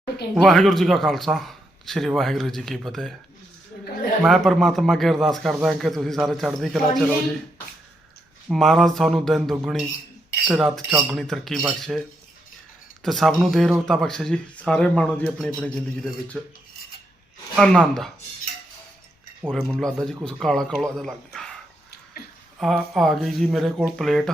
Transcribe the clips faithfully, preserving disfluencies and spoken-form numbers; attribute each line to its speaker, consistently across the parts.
Speaker 1: ਵਾਹਿਗੁਰੂ ਜੀ ਕਾ ਖਾਲਸਾ ਸ੍ਰੀ ਵਾਹਿਗੁਰੂ ਜੀ ਕੀ ਫਤਿਹ। ਮੈਂ ਪਰਮਾਤਮਾ ਅੱਗੇ ਅਰਦਾਸ ਕਰਦਾ ਕਿ ਤੁਸੀਂ ਸਾਰੇ ਚੜ੍ਹਦੀ ਕਲਾ ਚ ਰਹੋ ਜੀ। ਮਹਾਰਾਜ ਤੁਹਾਨੂੰ ਦਿਨ ਦੁੱਗਣੀ ਤੇ ਰਾਤ ਚੌਗੁਣੀ ਤਰੱਕੀ ਬਖਸ਼ੇ ਤੇ ਸਭ ਨੂੰ ਦੇ ਰੋਗਤਾ ਬਖਸ਼ੇ ਜੀ। ਸਾਰੇ ਮਾਣੋ ਜੀ ਆਪਣੀ ਆਪਣੀ ਜ਼ਿੰਦਗੀ ਦੇ ਵਿੱਚ ਆਨੰਦ। ਉਰੇ ਮੈਨੂੰ ਲੱਗਦਾ ਜੀ ਕੁਛ ਕਾਲਾ ਕਾਲਾ ਜਿਹਾ ਲੱਗ ਗਿਆ। ਆ ਆ ਗਈ ਜੀ ਮੇਰੇ ਕੋਲ ਪਲੇਟ।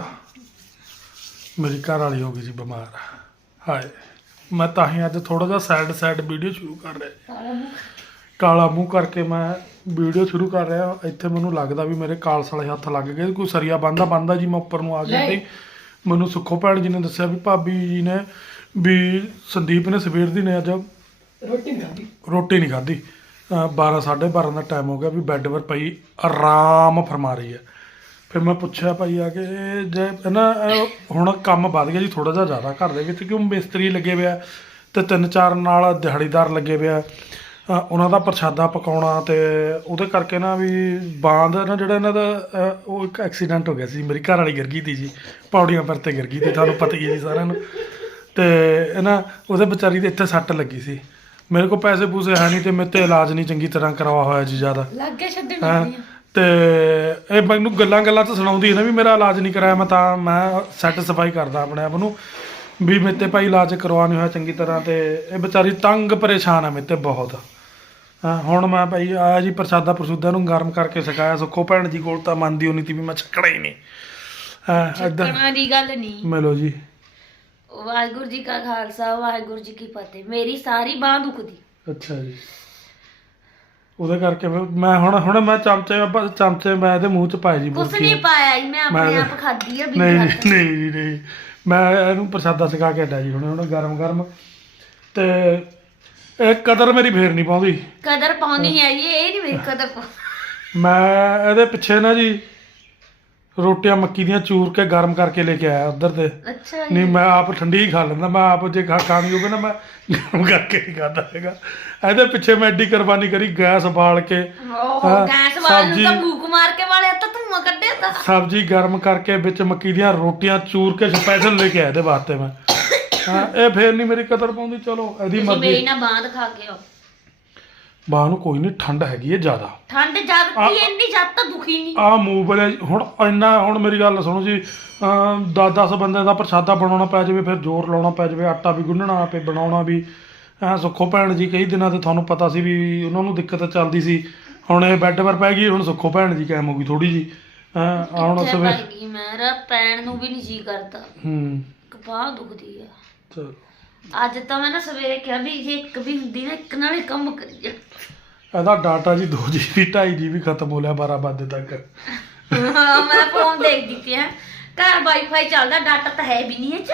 Speaker 1: ਮੇਰੀ ਘਰ ਵਾਲੀ ਹੋ ਗਈ ਜੀ ਬਿਮਾਰ। ਹਾਏ ਮੈਂ ਤਾਂ ਹੀ ਅੱਜ ਥੋੜਾ ਜਿਹਾ ਸੈਡ ਸੈਡ ਵੀਡੀਓ ਸ਼ੁਰੂ ਕਰ ਰਿਹਾ। ਕਾਲਾ ਮੂੰਹ ਕਰਕੇ ਮੈਂ ਵੀਡੀਓ ਸ਼ੁਰੂ ਕਰ ਰਿਹਾ। ਇੱਥੇ ਮੈਨੂੰ ਲੱਗਦਾ ਵੀ ਮੇਰੇ ਕਾਲਸ ਵਾਲੇ ਹੱਥ ਲੱਗ ਗਏ। ਕੋਈ ਸਰੀਆ ਬੰਦਾ ਬੰਦਾ ਜੀ ਮੈਂ ਉੱਪਰ ਨੂੰ ਆ ਗਿਆ ਤੇ ਮੈਨੂੰ ਸੁੱਖੋ ਭੈਣ ਜੀ ਨੇ ਦੱਸਿਆ ਵੀ ਭਾਬੀ ਜੀ ਨੇ ਵੀ ਸੰਦੀਪ ਨੇ ਸਵੇਰ ਦੀ ਨੇ ਅੱਜ
Speaker 2: ਰੋਟੀ ਨਹੀਂ ਖਾਧੀ
Speaker 1: ਰੋਟੀ ਨਹੀਂ ਖਾਧੀ। ਬਾਰਾਂ ਸਾਢੇ ਬਾਰਾਂ ਦਾ ਟਾਈਮ ਹੋ ਗਿਆ ਵੀ ਬੈੱਡ ਪਰ ਪਈ ਆਰਾਮ ਫਰਮਾ ਰਹੀ ਹੈ। ਫਿਰ ਮੈਂ ਪੁੱਛਿਆ ਭਾਈ ਆ ਕੇ ਜੇ ਨਾ ਹੁਣ ਕੰਮ ਵੱਧ ਗਿਆ ਜੀ ਥੋੜ੍ਹਾ ਜਿਹਾ ਜ਼ਿਆਦਾ ਘਰ ਦੇ ਵਿੱਚ ਕਿਉਂ ਮਿਸਤਰੀ ਲੱਗੇ ਪਿਆ ਅਤੇ ਤਿੰਨ ਚਾਰ ਨਾਲ ਦਿਹਾੜੀਦਾਰ ਲੱਗੇ ਪਿਆ। ਉਹਨਾਂ ਦਾ ਪ੍ਰਸ਼ਾਦਾ ਪਕਾਉਣਾ ਅਤੇ ਉਹਦੇ ਕਰਕੇ ਨਾ ਵੀ ਬਾਂਦ ਨਾ ਜਿਹੜਾ ਇਹਨਾਂ ਦਾ ਉਹ ਇੱਕ ਐਕਸੀਡੈਂਟ ਹੋ ਗਿਆ ਸੀ। ਮੇਰੀ ਘਰ ਵਾਲੀ ਗਿਰ ਗਈ ਤੀ ਜੀ ਪੌੜੀਆਂ ਪਰ 'ਤੇ ਗਿਰ ਗਈ ਤੀ, ਤੁਹਾਨੂੰ ਪਤਾ ਹੀ ਹੈ ਜੀ ਸਾਰਿਆਂ ਨੂੰ। ਅਤੇ ਨਾ ਉਹਦੇ ਵਿਚਾਰੀ ਦੇ ਇੱਥੇ ਸੱਟ ਲੱਗੀ ਸੀ। ਮੇਰੇ ਕੋਲ ਪੈਸੇ ਪੂਸੇ ਹੈ ਨਹੀਂ ਅਤੇ ਮੇਰੇ 'ਤੇ ਇਲਾਜ ਨਹੀਂ ਚੰਗੀ ਤਰ੍ਹਾਂ ਕਰਵਾ ਹੋਇਆ ਜੀ ਜ਼ਿਆਦਾ ਹਾਂ। ਅਤੇ ਇਹ ਮੈਨੂੰ ਗੱਲਾਂ ਗੱਲਾਂ 'ਚ ਸੁਣਾਉਂਦੀ ਹੈ ਨਾ ਵੀ ਮੇਰਾ ਇਲਾਜ ਨਹੀਂ ਕਰਾਇਆ। ਮੈਂ ਤਾਂ ਮੈਂ ਸੈਟਿਸਫਾਈ ਕਰਦਾ ਆਪਣੇ ਆਪ ਨੂੰ ਵੀ ਮੇਰੇ 'ਤੇ ਭਾਈ ਇਲਾਜ ਕਰਵਾ ਨਹੀਂ ਹੋਇਆ ਚੰਗੀ ਤਰ੍ਹਾਂ। ਅਤੇ ਇਹ ਵਿਚਾਰੀ ਤੰਗ ਪਰੇਸ਼ਾਨ ਆ ਮੇਰੇ 'ਤੇ ਬਹੁਤ। ਹਾਂ ਹੁਣ ਮੈਂ ਭਾਈ ਆਇਆ ਜੀ ਪ੍ਰਸ਼ਾਦਾ ਪ੍ਰਸ਼ੂਦਾ ਨੂੰ ਗਰਮ ਕਰਕੇ ਛਕਾਇਆ। ਸੁੱਖੋ ਭੈਣ ਜੀ ਕੋਲ ਤਾਂ ਮੰਨਦੀ ਹੋਣੀ ਤੀ ਵੀ ਮੈਂ ਛਕਣਾ ਹੀ ਨਹੀਂ। ਹਾਂ ਇੱਦਾਂ
Speaker 3: ਦੀ ਗੱਲ ਨਹੀਂ।
Speaker 1: ਮਿਲੋ ਜੀ।
Speaker 3: ਵਾਹਿਗੁਰੂ ਜੀ ਕਾ ਖਾਲਸਾ ਵਾਹਿਗੁਰੂ ਜੀ ਕੀ ਫਤਿਹ। ਮੇਰੀ ਸਾਰੀ ਬਾਂਹ ਦੁਖਦੀ।
Speaker 1: ਅੱਛਾ ਜੀ। ਉਹਦੇ ਕਰਕੇ ਮੈਂ ਹੁਣ ਹੁਣ ਮੈਂ ਚਮਚੇ ਚਮਚੇ ਮੈਂ ਇਹਦੇ ਮੂੰਹ 'ਚ ਪਾਏ ਜੀ।
Speaker 3: ਕੁਛ ਨਹੀਂ ਪਾਇਆ ਜੀ, ਮੈਂ ਆਪਣੇ ਆਪ ਖਾਧੀ ਆ।
Speaker 1: ਨਹੀਂ ਨਹੀਂ ਜੀ ਨਹੀਂ, ਮੈਂ ਇਹਨੂੰ ਪ੍ਰਸ਼ਾਦਾ ਛਕਾ ਕੇ ਹਟਿਆ ਜੀ ਹੁਣ ਹੁਣ ਗਰਮ ਗਰਮ। ਅਤੇ ਇਹ ਕਦਰ ਮੇਰੀ ਫੇਰ ਨਹੀਂ ਪਾਉਂਦੀ।
Speaker 3: ਕਦਰ ਪਾਉਣੀ ਹੈ ਜੀ, ਇਹ ਨਹੀਂ ਮੇਰੀ ਕਦਰ ਪਾ।
Speaker 1: ਮੈਂ ਇਹਦੇ ਪਿੱਛੇ ਨਾ ਜੀ ਰੋਟੀਆਂ ਮੱਕੀ ਦੀਆਂ ਚੂਰ ਕੇ ਗਰਮ ਕਰਕੇ ਲੈ ਕੇ ਆਇਆ ਉੱਧਰ ਤੇ।
Speaker 3: ਅੱਛਾ
Speaker 1: ਨਹੀਂ ਮੈਂ ਆਪ ਠੰਡੀ ਹੀ ਖਾ ਲੈਂਦਾ। ਮੈਂ ਆਪ ਜੇ ਖਾ ਖਾਣੀ ਹੋਵੇ ਨਾ ਮੈਂ ਗਰਮ ਕਰਕੇ ਨਹੀਂ ਖਾਂਦਾ ਹੈਗਾ। ਇਹਦੇ ਪਿੱਛੇ ਮੈਂ ਐਡੀ ਕੁਰਬਾਨੀ ਕਰੀ ਗੈਸ ਬਾਲ ਕੇ
Speaker 3: ਗੈਸ ਵਾਲ ਨੂੰ ਤਾਂ ਫੂਕ ਮਾਰ ਕੇ ਵਾਲਿਆ ਤਾਂ ਧੂੰਆਂ ਕੱਢਿਆ ਤਾਂ
Speaker 1: ਸਬਜ਼ੀ ਗਰਮ ਕਰਕੇ ਵਿੱਚ ਮੱਕੀ ਦੀਆਂ ਰੋਟੀਆਂ ਚੂਰ ਕੇ ਸਪੈਸ਼ਲ ਲੈ ਕੇ ਆਇਆ ਇਹਦੇ ਵਾਸਤੇ ਮੈਂ। ਹਾਂ ਇਹ ਫੇਰ ਨਹੀਂ ਮੇਰੀ ਕਦਰ ਪਾਉਂਦੀ। ਚਲੋ ਇਹਦੀ ਮਰਜ਼ੀ।
Speaker 3: ਮੇਰੀ ਨਾ ਬਾਂਹ ਖਾ ਕੇ ਆਓ।
Speaker 1: ਬਾਂਹ ਨੂੰ ਕੋਈ ਨਹੀਂ, ਠੰਡ ਹੈਗੀ ਹੈ ਜ਼ਿਆਦਾ।
Speaker 3: ਠੰਡ ਜ਼ਿਆਦਾ ਇੰਨੀ ਜ਼ਿਆਦਾ ਤਾਂ ਦੁਖੀ ਨਹੀਂ।
Speaker 1: ਆਹ ਮੂਵ ਵਾਲੇ ਹੁਣ ਇੰਨਾ ਹੁਣ ਮੇਰੀ ਗੱਲ ਸੁਣੋ ਜੀ। ਦਸ ਦਸ ਬੰਦੇ ਦਾ ਪ੍ਰਸ਼ਾਦਾ ਬਣਾਉਣਾ ਪੈ ਜਾਵੇ ਫਿਰ ਜ਼ੋਰ ਲਾਉਣਾ ਪੈ ਜਾਵੇ। ਆਟਾ ਵੀ ਗੁੰਨਣਾ ਪਏ ਬਣਾਉਣਾ ਵੀ। ਸੁੱਖੋ ਭੈਣ ਜੀ ਕਈ ਦਿਨਾਂ ਤੇ ਤੁਹਾਨੂੰ ਪਤਾ ਸੀ ਵੀ ਉਹਨਾਂ ਨੂੰ ਦਿੱਕਤ ਚੱਲਦੀ ਸੀ। ਹੁਣ ਇਹ ਬੈੱਡ ਪਰ ਪੈ ਗਈ। ਹੁਣ ਸੁੱਖੋ ਭੈਣ ਜੀ ਕਾਇਮ ਹੋ ਗਈ ਥੋੜੀ ਜੀ। ਹੁਣ ਸਵੇਰ
Speaker 3: ਮੇਰਾ ਪੈਣ ਨੂੰ ਵੀ ਨਹੀਂ ਜੀ ਕਰਦਾ।
Speaker 1: ਹੂੰ
Speaker 3: ਬਾਂਹ ਦੁਖਦੀ ਆ।
Speaker 1: ਚਲੋ
Speaker 3: ਅੱਜ ਤਾਂ ਮੈਂ ਨਾ ਸਵੇਰੇ ਕਿਹਾ ਵੀ ਜੇ ਇੱਕ ਵੀ ਹੁੰਦੀ ਨਾ ਇੱਕ ਨਾਲ ਹੀ ਕੰਮ ਕਰੀ ਜਾ।
Speaker 1: ਇਹਦਾ ਡਾਟਾ ਜੀ ਦੋ ਜੀ ਬੀ ਢਾਈ ਜੀ ਬੀ ਖਤਮ ਹੋ ਲਿਆ ਬਾਰਾਂ ਵਜੇ ਤੱਕ।
Speaker 3: ਹਾਂ ਮੈਂ ਫੋਨ ਦੇਖਦੀ ਪਈ ਆ। ਘਰ ਵਾਈਫਾਈ ਚੱਲਦਾ, ਡਾਟਾ ਤਾਂ ਹੈ ਵੀ ਨਹੀਂ ਇਹ 'ਚ।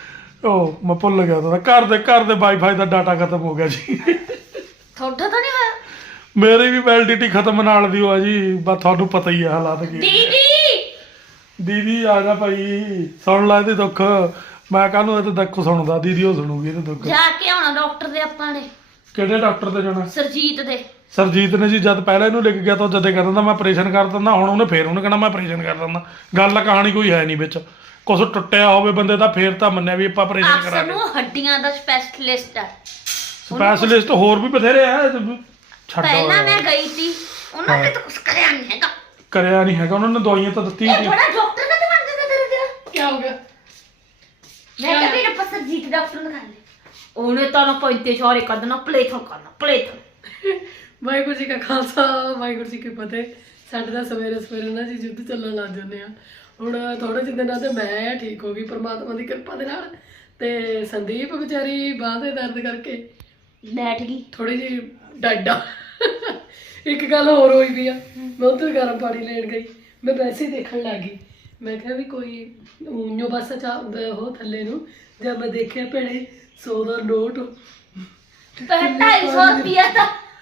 Speaker 1: ਉਹ ਮੈਂ ਭੁੱਲ ਗਿਆ ਤਾਂ ਘਰ ਦੇ ਘਰ ਦੇ ਵਾਈਫਾਈ ਦਾ ਡਾਟਾ ਖਤਮ ਹੋ ਗਿਆ ਜੀ।
Speaker 3: ਤੁਹਾਡਾ ਤਾਂ ਨਹੀਂ ਹੋਇਆ?
Speaker 1: ਮੇਰੀ ਵੀ ਵੈਲਿਡਿਟੀ ਖਤਮ ਨਾਲ ਦੀ ਹੋਆ ਜੀ। ਬਸ ਤੁਹਾਨੂੰ ਪਤਾ ਹੀ ਹੈ ਹਾਲਾਤ ਕੀ।
Speaker 3: ਦੀਦੀ
Speaker 1: ਦੀਦੀ ਆ ਜਾ ਭਾਈ ਸੁਣ ਲੈ ਇਹਦੇ ਦੁੱਖ। ਮੈਂ ਕਾਹਨੂੰ ਇਹਦੇ ਦੁੱਖ ਸੁਣਦਾ, ਦੀਦੀ ਉਹ ਸੁਣੂਗੀ ਇਹਦੇ ਦੁੱਖ।
Speaker 3: ਜਾ ਕੇ ਆਉਣਾ ਡਾਕਟਰ ਦੇ ਆਪਾਂ ਨੇ।
Speaker 1: ਕਿਹੜੇ ਡਾਕਟਰ ਤੇ ਜਾਣਾ?
Speaker 3: ਸਰਜੀਤ ਦੇ।
Speaker 1: ਸਰਜੀਤ ਨੇ ਜੀ ਜਦ ਪਹਿਲਾਂ ਇਹਨੂੰ ਲਿਖ ਗਿਆ ਤਾਂ ਜਦੇ ਕਰ ਦਿੰਦਾ ਮੈਂ ਆਪਰੇਸ਼ਨ ਕਰ ਦਿੰਦਾ। ਹੁਣ ਉਹਨੇ ਫੇਰ ਉਹਨੇ ਕਹਿਣਾ ਮੈਂ ਆਪਰੇਸ਼ਨ ਕਰ ਦਿੰਦਾ। ਗੱਲ ਕਹਾਣੀ ਕੋਈ ਹੈ ਨਹੀਂ ਵਿੱਚ। ਕੁਛ ਟੁੱਟਿਆ ਹੋਵੇ ਬੰਦੇ ਦਾ ਫੇਰ ਤਾਂ ਮੰਨਿਆ ਵੀ ਆਪਾਂ ਆਪਰੇਸ਼ਨ ਕਰਾਂਗੇ।
Speaker 3: ਨੂੰ ਹੱਡੀਆਂ ਦਾ ਸਪੈਸ਼ਲਿਸਟ ਹੈ।
Speaker 1: ਸਪੈਸ਼ਲਿਸਟ ਹੋਰ ਵੀ ਬਥੇਰੇ ਆ। ਛੱਡ
Speaker 3: ਪਹਿਲਾਂ ਮੈਂ ਗਈ ਸੀ, ਉਹਨਾਂ ਨੇ ਤਾਂ ਕੁਛ ਕਰਿਆ ਨਹੀਂ ਹੈਗਾ।
Speaker 1: ਕਰਿਆ ਨਹੀਂ ਹੈਗਾ ਉਹਨਾਂ ਨੇ ਦਵਾਈਆਂ ਤਾਂ ਦਿੱਤੀਆਂ
Speaker 3: ਇਹ ਥੋੜਾ ਡਾਕਟਰ ਦਾ ਤੇ ਮੰਗਦਾ ਤੇਰੇ ਤੇ
Speaker 2: ਕੀ ਹੋ ਗਿਆ?
Speaker 3: ਮੈਂ ਕਿਹਾ ਵੀਰੇ ਆਪਾਂ ਸਰਜੀਤ ਡਾਕਟਰ ਨੂੰ ਦਿਖਾ ਲੈ। ਉਹਨੇ ਤਾਂ ਨਾ ਪੈਂਤੇ ਸ਼ਾਰੇ ਕਰ ਦੇਣਾ, ਪਲੇਥਲ ਕਰਨਾ ਪਲੇਥਲ।
Speaker 2: ਵਾਹਿਗੁਰੂ ਜੀ ਕਾ ਖਾਲਸਾ ਵਾਹਿਗੁਰੂ ਜੀ ਕੀ ਫਤਿਹ। ਸਾਡੇ ਤਾਂ ਸਵੇਰੇ ਸਵੇਰੇ ਨਾ ਜੀ ਯੁੱਧ ਚੱਲਣ ਲੱਗ ਜਾਂਦੇ ਆ। ਹੁਣ ਥੋੜੇ ਜਿਹੇ ਦਿਨਾਂ ਤੇ ਮੈਂ ਠੀਕ ਹੋ ਗਈ ਪਰਮਾਤਮਾ ਦੀ ਕਿਰਪਾ ਦੇ ਨਾਲ। ਤੇ ਸੰਦੀਪ ਵਿਚਾਰੀ ਬਾਂਹ ਦੇ ਦਰਦ ਕਰਕੇ
Speaker 3: ਬੈਠ ਗਈ
Speaker 2: ਥੋੜੀ ਜਿਹੀ ਡਾਡਾ। ਇੱਕ ਗੱਲ ਹੋਰ ਹੋਈ ਵੀ ਆ, ਮੈਂ ਉੱਧਰ ਗਰਮ ਪਾਣੀ ਲੈਣ ਗਈ। ਮੈਂ ਵੈਸੇ ਹੀ ਦੇਖਣ ਲੱਗ ਗਈ। ਮੈਂ ਕਿਹਾ ਵੀ ਕੋਈ ਊਂਝੋ ਬਸ ਚਾਹੁੰਦਾ ਉਹ ਥੱਲੇ ਨੂੰ। ਜਦ ਮੈਂ ਦੇਖਿਆ ਭੈਣੇ ਸੌ ਦਾ ਨੋਟ
Speaker 3: ਢਾਈ ਸੌ ਰੁਪਇਆ ਤਾਂ।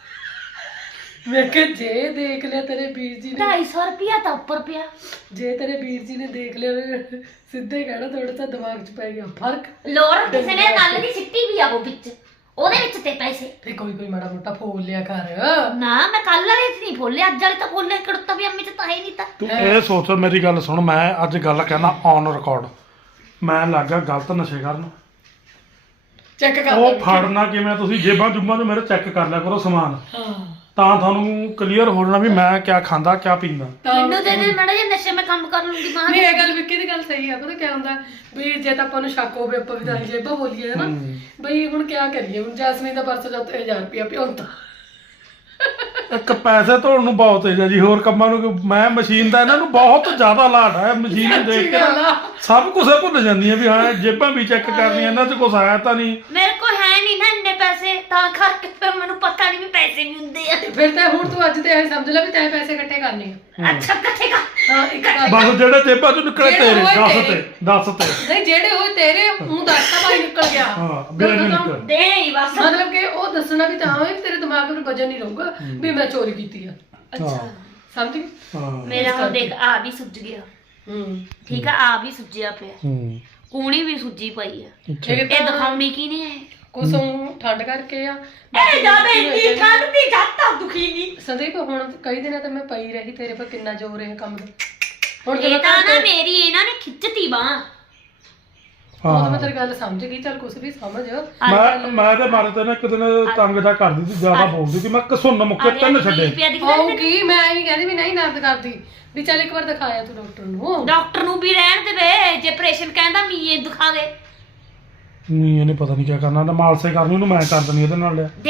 Speaker 2: ਮੈਂ ਕਿਹਾ ਜੇ ਦੇਖ ਲਿਆ ਤੇਰੇ ਵੀਰ ਜੀ ਨੇ,
Speaker 3: ਢਾਈ ਸੌ ਰੁਪਇਆ ਤਾਂ ਉੱਪਰ ਪਿਆ।
Speaker 2: ਜੇ ਤੇਰੇ ਵੀਰ ਜੀ ਨੇ ਦੇਖ ਲਿਆ ਉਹਨੇ ਸਿੱਧੇ ਕਹਿਣਾ ਥੋੜਾ ਤਾਂ ਦਿਮਾਗ 'ਚ ਪੈ ਗਿਆ ਫਰਕ।
Speaker 3: ਲੋਰ ਕਿਸੇ ਨੇ ਕੱਲ ਦੀ ਸਿੱਟੀ ਵੀ ਆ ਉਹ ਵਿੱਚ, ਉਹਦੇ ਵਿੱਚ ਤੇ ਪੈਸੇ।
Speaker 2: ਤੇ ਕੋਈ ਕੋਈ ਮਾੜਾ ਮੋਟਾ ਫੋਲ ਲਿਆ ਕਰ।
Speaker 3: ਨਾ ਮੈਂ ਕੱਲ ਵਾਲੇ ਚ ਨਹੀਂ ਫੋਲੇ, ਅੱਜ ਵਾਲੇ ਤਾਂ ਫੋਲੇ ਕੜਤਾ ਵੀ ਅੰਮੀ ਚ ਤਾਂ ਹੀ ਨਹੀਂ ਤਾਂ।
Speaker 1: ਤੂੰ ਇਹ ਸੋਚ ਮੇਰੀ ਗੱਲ ਸੁਣ। ਮੈਂ ਅੱਜ ਗੱਲ ਕਹਿਣਾ ਔਨ ਰਿਕਾਰਡ। ਮੈਂ ਲੱਗਾ ਗਲਤ ਨਸ਼ੇ ਕਰਨ।
Speaker 2: ਚੈੱਕ ਕਰ
Speaker 1: ਉਹ ਫੜਨਾ ਕਿਵੇਂ ਤੁਸੀਂ ਜੇਬਾਂ ਜੁਬਾਂ 'ਚ ਮੇਰੇ ਚੈੱਕ ਕਰ ਲਿਆ ਕਰੋ ਸਮਾਨ
Speaker 2: ਹਾਂ
Speaker 1: ਤਾਂ ਤੁਹਾਨੂੰ ਕਲੀਅਰ ਹੋ ਜਾਣਾ ਵੀ ਮੈਂ ਕਿਆ ਖਾਂਦਾ ਕਿਆ ਪੀਂਦਾ
Speaker 2: ਤਾਂ
Speaker 3: ਮੈਨੂੰ ਦੇ ਦੇ ਮੈਡਮ ਜੇ ਨਸ਼ੇ ਮੈਂ ਕੰਮ ਕਰ ਲੂੰਗੀ ਮਾਂ
Speaker 2: ਨਹੀਂ ਇਹ ਗੱਲ ਵਿੱਕੀ ਦੀ ਗੱਲ ਸਹੀ ਆ ਪਤਾ ਕੀ ਹੁੰਦਾ ਵੀ ਜੇ ਤਾਂ ਆਪਾਂ ਨੂੰ ਸ਼ੱਕ ਹੋਵੇ ਆਪਾਂ ਵੀ ਤਾਂ ਜੇਬਾਂ ਬੋਲੀਏ ਹਨਾ ਬਈ ਹੁਣ ਕਿਆ ਕਰੀਏ ਹੁਣ ਜੈਸਮੀਨ ਦਾ ਪਰਸ ਜਦ ਹਜ਼ਾਰ ਰੁਪਇਆ ਪਿਉਂਦਾ
Speaker 1: ਇੱਕ ਪੈਸੇ ਧੋਣ ਨੂੰ ਬਹੁਤ ਤੇਜ਼ ਹੈ ਜੀ ਹੋਰ ਕੰਮਾਂ ਨੂੰ ਕਿ- ਮੈਂ ਮਸ਼ੀਨ ਦਾ ਇਹਨਾਂ ਨੂੰ ਬਹੁਤ ਜ਼ਿਆਦਾ ਲਾਡ ਹੈ ਮਸ਼ੀਨ ਨੂੰ ਦੇਖ ਕੇ ਨਾ ਸਭ ਕੁਝ ਭੁੱਲ ਜਾਂਦੀਆਂ ਵੀ ਹਾਂ ਜੇਬਾਂ ਵੀ ਚੈੱਕ ਕਰਨੀਆਂ ਇਹਨਾਂ 'ਚ ਕੁਛ ਆਇਆ ਤਾਂ ਨਹੀਂ
Speaker 3: ਮੇਰੇ ਕੋਲ ਹੈ ਨਹੀਂ ਨਾ ਇੰਨੇ ਪੈਸੇ ਤਾਂ ਕਰਕੇ ਫਿਰ ਮੈਨੂੰ ਪਤਾ ਨਹੀਂ ਵੀ ਪੈਸੇ ਵੀ ਹੁੰਦੇ ਆ
Speaker 2: ਫਿਰ ਤਾਂ ਹੁਣ ਤੂੰ ਅੱਜ ਤੇ ਇਹ ਸਮਝ ਲੈ ਵੀ ਤੈਂ ਪੈਸੇ ਇਕੱਠੇ ਕਰਨੇ ਆ
Speaker 3: ਅੱਛਾ ਕੱਠੇਗਾ
Speaker 2: ਹਾਂ ਇੱਕ ਗੱਲ
Speaker 1: ਬਸ ਜਿਹੜੇ ਜੇਬਾਂ 'ਚੋਂ ਨਿਕਲੇ
Speaker 2: ਜਿਹੜੇ
Speaker 1: ਤੇਰੇ
Speaker 2: ਹੋਏ
Speaker 1: ਦੱਸ
Speaker 2: ਤੇਰੇ।
Speaker 1: ਤੇ ਦੱਸ ਤੇ
Speaker 2: ਨਹੀਂ ਜਿਹੜੇ ਹੋਏ ਤੇਰੇ ਮੂੰਹ ਦੱਸਤਾ ਭਾਈ ਨਿਕਲ ਗਿਆ
Speaker 1: ਹਾਂ ਬੇਰ
Speaker 2: ਜਦੋਂ ਤਾਂ-
Speaker 1: ਨਿਕਲ
Speaker 3: ਦੇ ਹੀ ਬਸ
Speaker 2: ਮਤਲਬ ਕਿ ਉਹ ਦੱਸਣਾ ਵੀ ਤਾਂ ਹੋਏ ਵੀ ਤੇਰੇ ਦਿਮਾਗ ਵਿੱਚ ਵਜਨ ਨਹੀਂ ਰਹੂਗਾ ਵੀ ਮੈਂ ਚੋਰੀ ਕੀਤੀ ਆ
Speaker 1: ਹਾਂ
Speaker 2: ਸਮਝ ਗਈ
Speaker 1: ਹਾਂ
Speaker 3: ਮੇਰਾ ਹੁਣ ਦੇਖ ਆ ਵੀ ਸੁੱਜ ਗਿਆ
Speaker 2: ਹੂੰ
Speaker 3: ਠੀਕ ਆ ਆ ਵੀ ਸੁੱਜਿਆ ਪਿਆ
Speaker 1: ਹੂੰ
Speaker 3: ਕੂਣੀ ਵੀ ਸੁੱਜੀ ਪਈ ਆ
Speaker 1: ਅੱਛਾ।
Speaker 2: ਇਹ
Speaker 3: ਇਹ
Speaker 2: ਤਾਂ
Speaker 3: ਦਿਖਾਉਣੀ ਕੀ ਨਹੀਂ ਹੈ
Speaker 2: ਕੁਛ ਊਂ ਠੰਡ ਕਰਕੇ ਆ
Speaker 3: ਇਹ ਜਾਵੇ ਇੰਨੀ ਠੰਡ ਦੀ ਜਾਤਾ ਦੁਖੀ ਨਹੀਂ
Speaker 2: ਸੰਦੀਪ ਹੁਣ ਕਈ ਦਿਨਾਂ ਤੇ ਮੈਂ ਪਈ ਰਹੀ ਤੇਰੇ ਪਰ ਕਿੰਨਾ ਜ਼ੋਰ ਹੈ ਕੰਮ ਦਾ ਹੁਣ
Speaker 3: ਇਹ
Speaker 2: ਜਦੋਂ
Speaker 3: ਤਾਂ ਨਾ
Speaker 2: ਘਰ
Speaker 3: ਮੇਰੀ ਇਹਨਾਂ ਨੇ ਖਿੱਚਤੀ ਬਾਹ
Speaker 2: ਉਹ ਤਾਂ ਮੈਂ
Speaker 1: ਹਾਂ
Speaker 2: ਤੇਰੀ ਗੱਲ ਸਮਝ ਗਈ ਚੱਲ ਕੁਛ ਵੀ ਸਮਝ
Speaker 1: ਮੈਂ ਮੈਂ ਤੇ ਮਾਰੇ ਤੇ ਨਾ ਇੱਕ ਦਿਨ ਤੰਗ ਜਾ ਕਰਦੀ ਸੀ ਜ਼ਿਆਦਾ ਬੋਲਦੀ ਸੀ ਮੈਂ ਕਸੁੰਨ ਮੁੱਕੇ ਤਿੰਨ ਛੱਡੇ
Speaker 2: ਹੋਊਗੀ ਮੈਂ ਇਹ ਕਹਿੰਦੀ ਵੀ ਨਹੀਂ ਦਰਦ ਕਰਦੀ ਵੀ ਚੱਲ ਇੱਕ ਵਾਰ ਦਿਖਾਇਆ ਤੂੰ ਡਾਕਟਰ ਨੂੰ
Speaker 3: ਡਾਕਟਰ ਨੂੰ ਵੀ ਰਹਿਣ ਦੇਵੇ ਜੇ ਆਪਰੇਸ਼ਨ ਕਹਿੰਦਾ ਮੀਏ ਦਿਖਾ ਦੇ
Speaker 1: ਨਹੀਂ ਇਹਨੇ ਪਤਾ ਨਹੀਂ ਕੀ ਕਰਨਾ ਇਹਨੇ ਮਾਲਸੇ ਕਰਨੀ ਉਹਨੂੰ ਮੈਂ ਕਰ ਦੇਣੀ ਇਹਦੇ ਨਾਲ ਲਿਆ
Speaker 3: ਦੇ